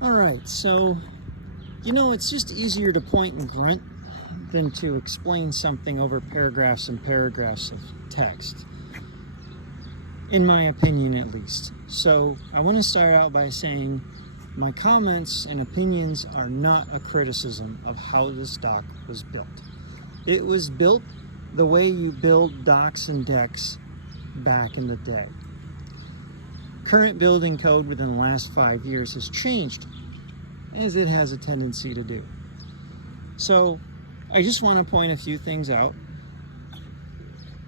Alright, so, it's just easier to point and grunt than to explain something over paragraphs and paragraphs of text. In my opinion, at least. So, I want to start out by saying my comments and opinions are not a criticism of how this dock was built. It was built the way you build docks and decks back in the day. Current building code within the last 5 years has changed, as it has a tendency to do. So I just want to point a few things out.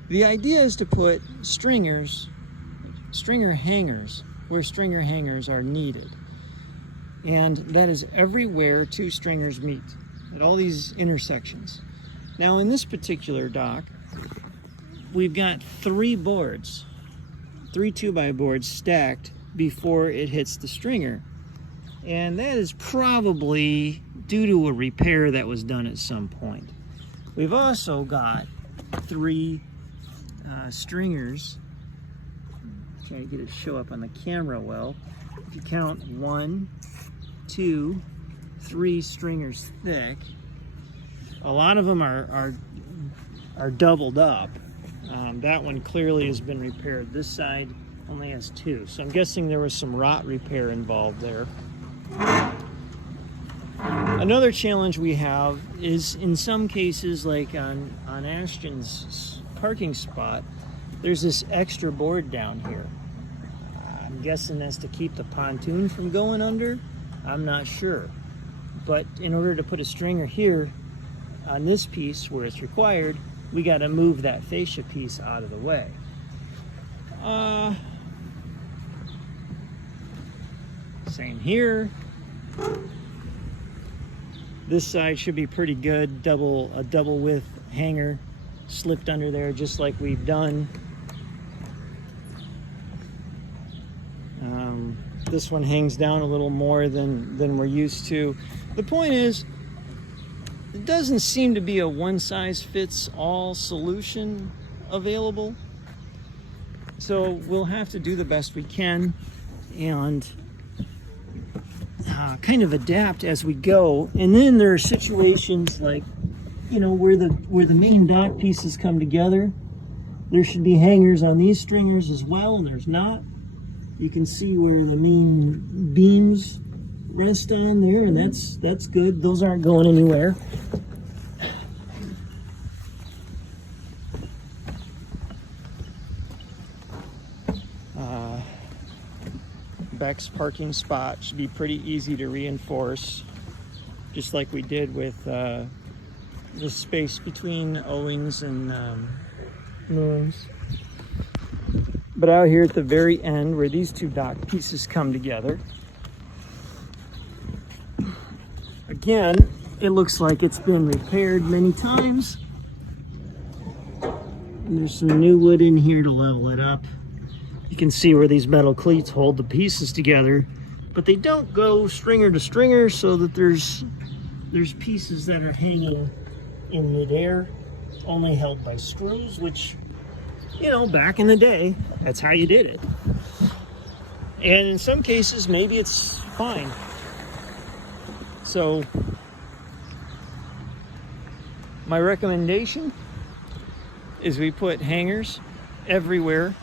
The idea is to put stringer hangers where stringer hangers are needed. And that is everywhere two stringers meet, at all these intersections. Now in this particular dock, we've got 3 boards. 3 2x boards stacked before it hits the stringer. And that is probably due to a repair that was done at some point. We've also got 3 stringers. Try to get it to show up on the camera well. If you count 1, 2, 3 stringers thick. A lot of them are doubled up. That one clearly has been repaired. This side only has 2. So I'm guessing there was some rot repair involved there. Another challenge we have is in some cases, like on Ashton's parking spot, there's this extra board down here. I'm guessing that's to keep the pontoon from going under. I'm not sure. But in order to put a stringer here on this piece where it's required, we got to move that fascia piece out of the way. Same here. This side should be pretty good. A double width hanger slipped under there just like we've done. This one hangs down a little more than we're used to. The point is, it doesn't seem to be a one-size-fits-all solution available. So we'll have to do the best we can and kind of adapt as we go. And then there are situations like, where the main dock pieces come together. There should be hangers on these stringers as well, and there's not. You can see where the main beams rest on there, and that's good. Those aren't going anywhere. Beck's parking spot should be pretty easy to reinforce, just like we did with the space between Owings and Moons. But out here at the very end, where these 2 dock pieces come together, again, it looks like it's been repaired many times. And there's some new wood in here to level it up. You can see where these metal cleats hold the pieces together, but they don't go stringer to stringer, so that there's pieces that are hanging in midair, only held by screws, which, back in the day, that's how you did it. And in some cases, maybe it's fine. So my recommendation is we put hangers everywhere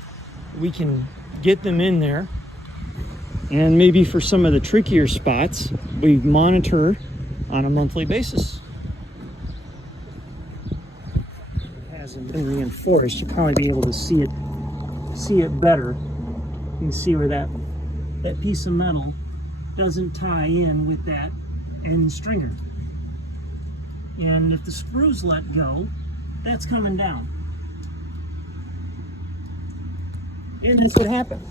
we can get them in there, and maybe for some of the trickier spots we monitor on a monthly basis. It hasn't been reinforced. You'll probably be able to see it better. You can see where that piece of metal doesn't tie in with that end stringer. And if the screws let go, that's coming down. And that's what happened.